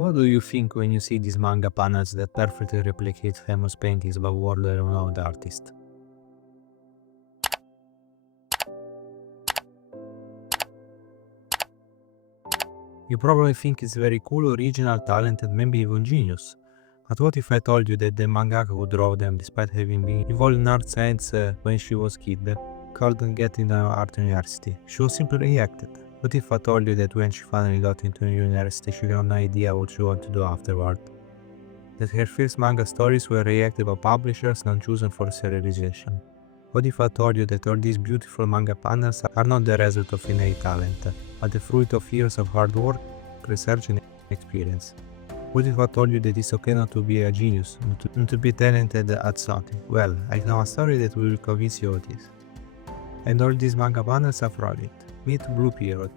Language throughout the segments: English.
What do you think when you see these manga panels that perfectly replicate famous paintings by world-renowned artists? You probably think it's very cool, original, talented, maybe even genius. But what if I told you that the mangaka who drew them, despite having been involved in art science when she was kid, couldn't get into art university? She was simply rejected. What if I told you that when she finally got into university, she had no idea what she wanted to do afterward? That her first manga stories were rejected by publishers and chosen for serialization? What if I told you that all these beautiful manga panels are not the result of innate talent, but the fruit of years of hard work, research and experience? What if I told you that it's okay not to be a genius, not to be talented at something? Well, I know a story that will convince you of this. And all these manga panels are from it. Meet Blue Period.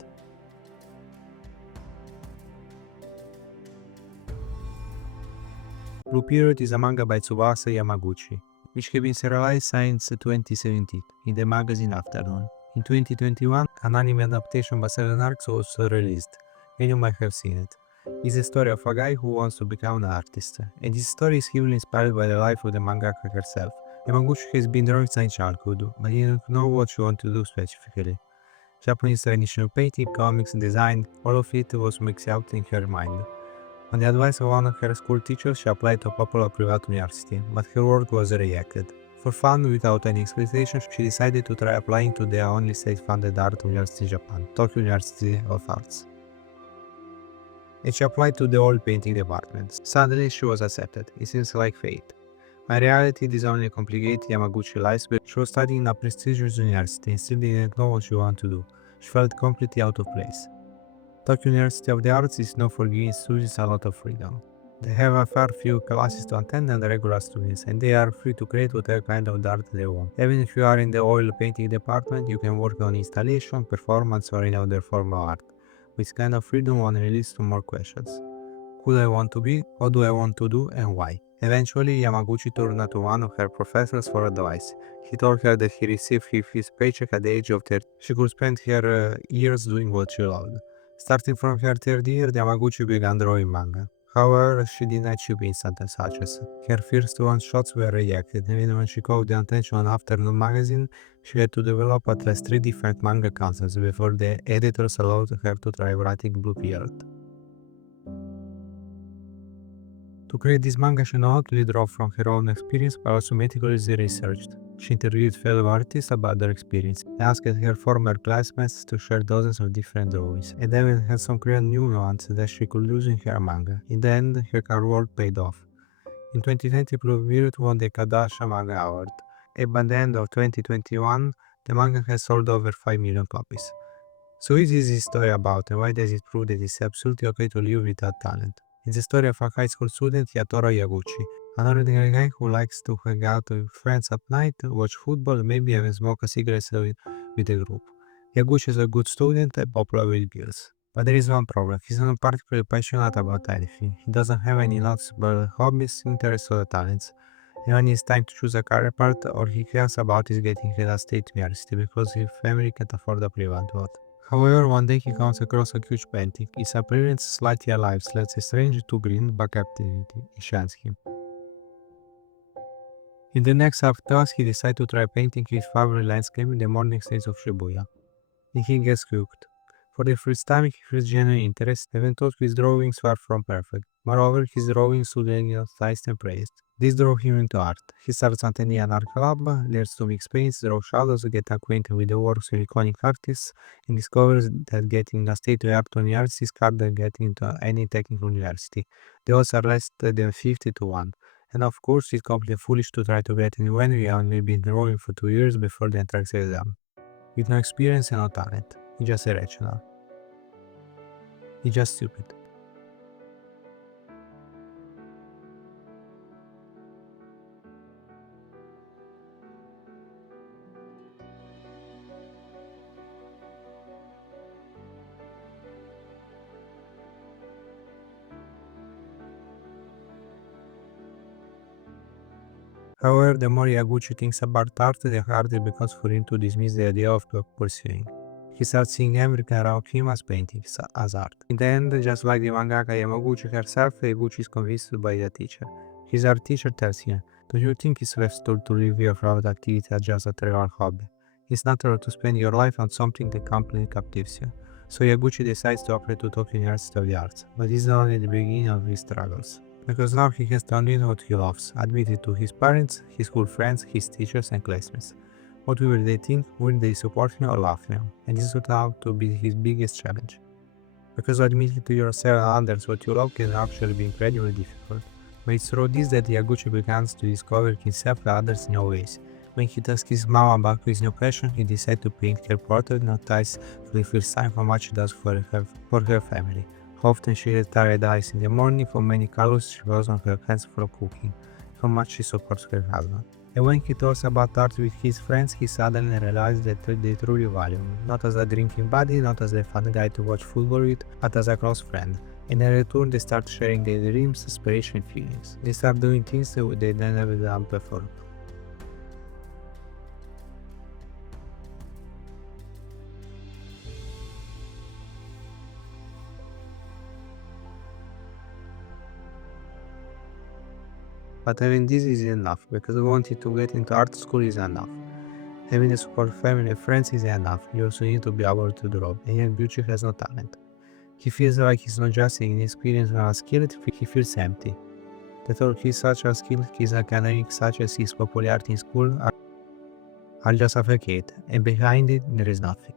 Blue Period is a manga by Tsubasa Yamaguchi, which has been serialized since 2017 in the magazine Afternoon. In 2021, an anime adaptation by 7 arcs was released, and you might have seen it. It's the story of a guy who wants to become an artist, and this story is heavily inspired by the life of the mangaka herself. Yamaguchi has been drawing since childhood, but he didn't know what she wanted to do specifically. Japanese traditional painting, comics, design, all of it was mixed out in her mind. On the advice of one of her school teachers, she applied to a popular private university, but her work was rejected. For fun, without any expectation, she decided to try applying to the only state-funded art university in Japan, Tokyo University of Arts. And she applied to the old painting department. Suddenly, she was accepted. It seems like fate. In reality, this only complicated Yamaguchi's life, but she was studying in a prestigious university and still didn't know what she wanted to do. She felt completely out of place. Tokyo University of the Arts is known for giving students a lot of freedom. They have a fair few classes to attend and regular students, and they are free to create whatever kind of art they want. Even if you are in the oil painting department, you can work on installation, performance, or any other form of art. With kind of freedom, one leads to more questions. Who do I want to be? What do I want to do? And why? Eventually, Yamaguchi turned to one of her professors for advice. He told her that he received his paycheck at the age of 30. She could spend her years doing what she loved. Starting from her third year, Yamaguchi began drawing manga. However, she didn't achieve instant success. Her first one-shots were rejected, and even when she caught the attention of Afternoon magazine, she had to develop at least 3 different manga concepts before the editors allowed her to try writing Blue Period. To create this manga, she not only drew from her own experience, but also meticulously researched. She interviewed fellow artists about their experience, asked her former classmates to share dozens of different drawings, and even had some creative new nuances that she could use in her manga. In the end, her hard work paid off. In 2020, Blue Period won the Kadasha Manga Award, and by the end of 2021, the manga has sold over 5 million copies. So what is this story about, and why does it prove that it's absolutely okay to live without talent? It's the story of a high school student, Yatoro Yaguchi, an ordinary guy who likes to hang out with friends at night, watch football, and maybe even smoke a cigarette with the group. Yaguchi is a good student and popular with girls. But there is one problem. He's not particularly passionate about anything. He doesn't have any noticeable hobbies, interests, or talents. And when it's time to choose a career path, all he cares about is getting into a state university because his family can't afford a private one. However, one day he comes across a huge painting. Its appearance slightly alive, slightly strange to green, but captivity enchants him. In the next half task, he decides to try painting his favorite landscape in the morning scenes of Shibuya. And he gets hooked. For the first time, he feels genuine interest, even though his drawings were from perfect. Moreover, his drawings suddenly noticed and praised. This drove him into art. He starts attending an art club, learns to mix paints, draw shadows, get acquainted with the works of iconic artists, and discovers that getting a state-of-the-art university is harder than getting into any technical university. The odds are less than 50 to 1. And of course, it's completely foolish to try to get in when we only been drawing for 2 years before the entrance exam. With no experience and no talent. He's just irrational. He's just stupid. However, the more Yaguchi thinks about art, the harder it becomes for him to dismiss the idea of pursuing. He starts seeing everything around him as paintings, as art. In the end, just like the mangaka Yamaguchi herself, Eguchi is convinced by the teacher. His art teacher tells him, "Do you think it's restored to live your favorite activity as just a trivial hobby? It's natural to spend your life on something that completely captives you." So Yaguchi decides to apply to Tokyo University of the Arts, but this is only the beginning of his struggles. Because now he has done what he loves, admitted to his parents, his school friends, his teachers and classmates. What will they think? Will they support him or laugh him? And this would have to be his biggest challenge. Because admitting to yourself and others what you love can actually be incredibly difficult. But it's through this that Yaguchi begins to discover himself and others in new ways. When he tells his mom about his new passion, he decides to paint her portrait and notices for the first time how much it does for her family. How often she has tired eyes in the morning, how many colors she was on her hands from cooking, how much she supports her husband. And when he talks about art with his friends, he suddenly realizes that they truly value him, not as a drinking buddy, not as a fun guy to watch football with, but as a close friend. In return, they start sharing their dreams, aspirations, and feelings. They start doing things that they never done before. But having this is enough, because wanting to get into art school is enough. Having a support family and friends is enough. You also need to be able to draw, and yet Gucci has no talent. He feels like he's not just inexperienced or unskilled, he feels empty. That all his such a skill, his academics such as his popularity in school are just a facade, and behind it there is nothing.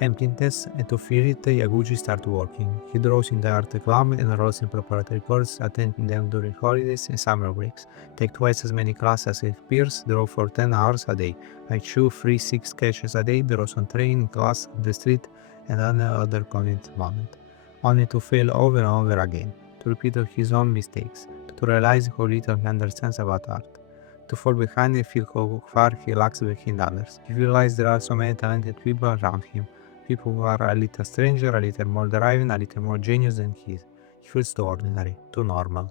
Emptiness, and to feel it, Yaguchi starts working. He draws in the art club and enrolls in preparatory courses, attending them during holidays and summer breaks. Take twice as many classes as his peers, draw for 10 hours a day. Like 2, 3, 6 sketches a day, draws on train, in class, on the street, and any other convenient moment. Only to fail over and over again, to repeat his own mistakes, to realize how little he understands about art. To fall behind and feel how far he lags behind others. He realizes there are so many talented people around him. People who are a little stranger, a little more driving, a little more genius than he is. He feels too ordinary, too normal.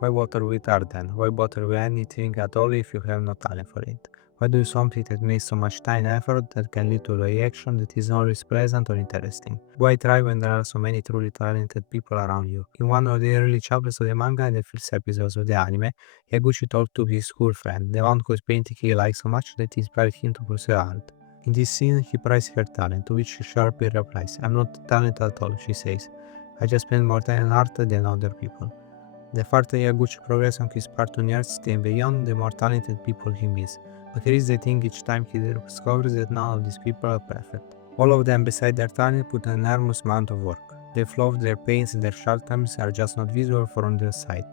Why bother with art then? Why bother with anything at all if you have no talent for it? Why do something that makes so much time and effort that can lead to a reaction that is not always pleasant or interesting? Why try when there are so many truly talented people around you? In one of the early chapters of the manga and the first episodes of the anime, Yaguchi talked to his school friend, the one whose painting he liked so much that inspired him to pursue art. In this scene, he prizes her talent, to which she sharply replies, "I'm not talented at all," she says. "I just spend more time on art than other people." The farther Yaguchi progresses on his path to university and beyond, the more talented people he meets. But here is the thing, each time he discovers that none of these people are perfect. All of them, beside their talent, put an enormous amount of work. Their flaws, their pains, and their shortcomings are just not visible from their side.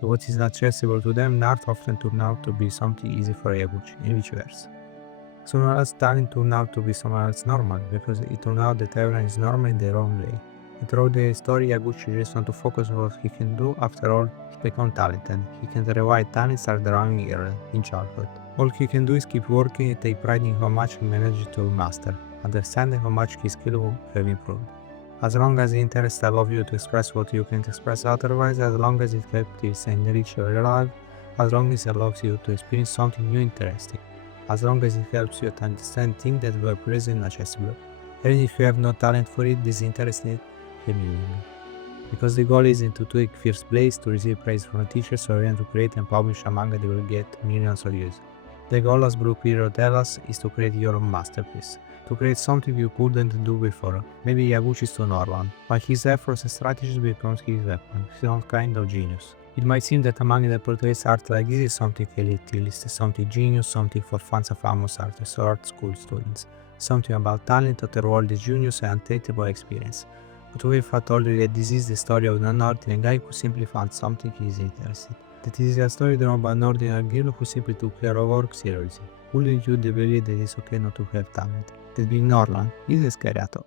And what is not accessible to them, art often turned out to be something easy for Yaguchi, and vice versa. Someone else's talent turned out to be someone else's normal, because it turned out that everyone is normal in their own way. And throughout the story, Yaguchi just wants to focus on what he can do. After all, he become talented. He can rewrite talent start drawing early, in childhood. All he can do is keep working and take pride in how much he managed to master, understanding how much his skill have improved. As long as the interest allows you to express what you can't express otherwise, as long as it helps and enrich your life, as long as it allows you to experience something new and interesting, as long as it helps you to understand things that were previously inaccessible. Even if you have no talent for it, this interest needs the meaning. Because the goal isn't to take first place, to receive praise from teachers, or even to create and publish a manga that will get millions of views. The goal, as Blue Period tells us, is to create your own masterpiece. To create something you couldn't do before. Maybe Yaguchi is too normal, but his efforts and strategies becomes his weapon, his own kind of genius. It might seem that a manga that portrays art like this is something elitist, something genius, something for fans of famous artists or art school students, something about talent, otherworldly genius and untakeable experience. But what if I told you that this is the story of an ordinary guy who simply found something he is interested? That it is a story drawn by an ordinary girl who simply took her work seriously? Wouldn't you believe that it's okay not to have talent? That being normal is scary at all?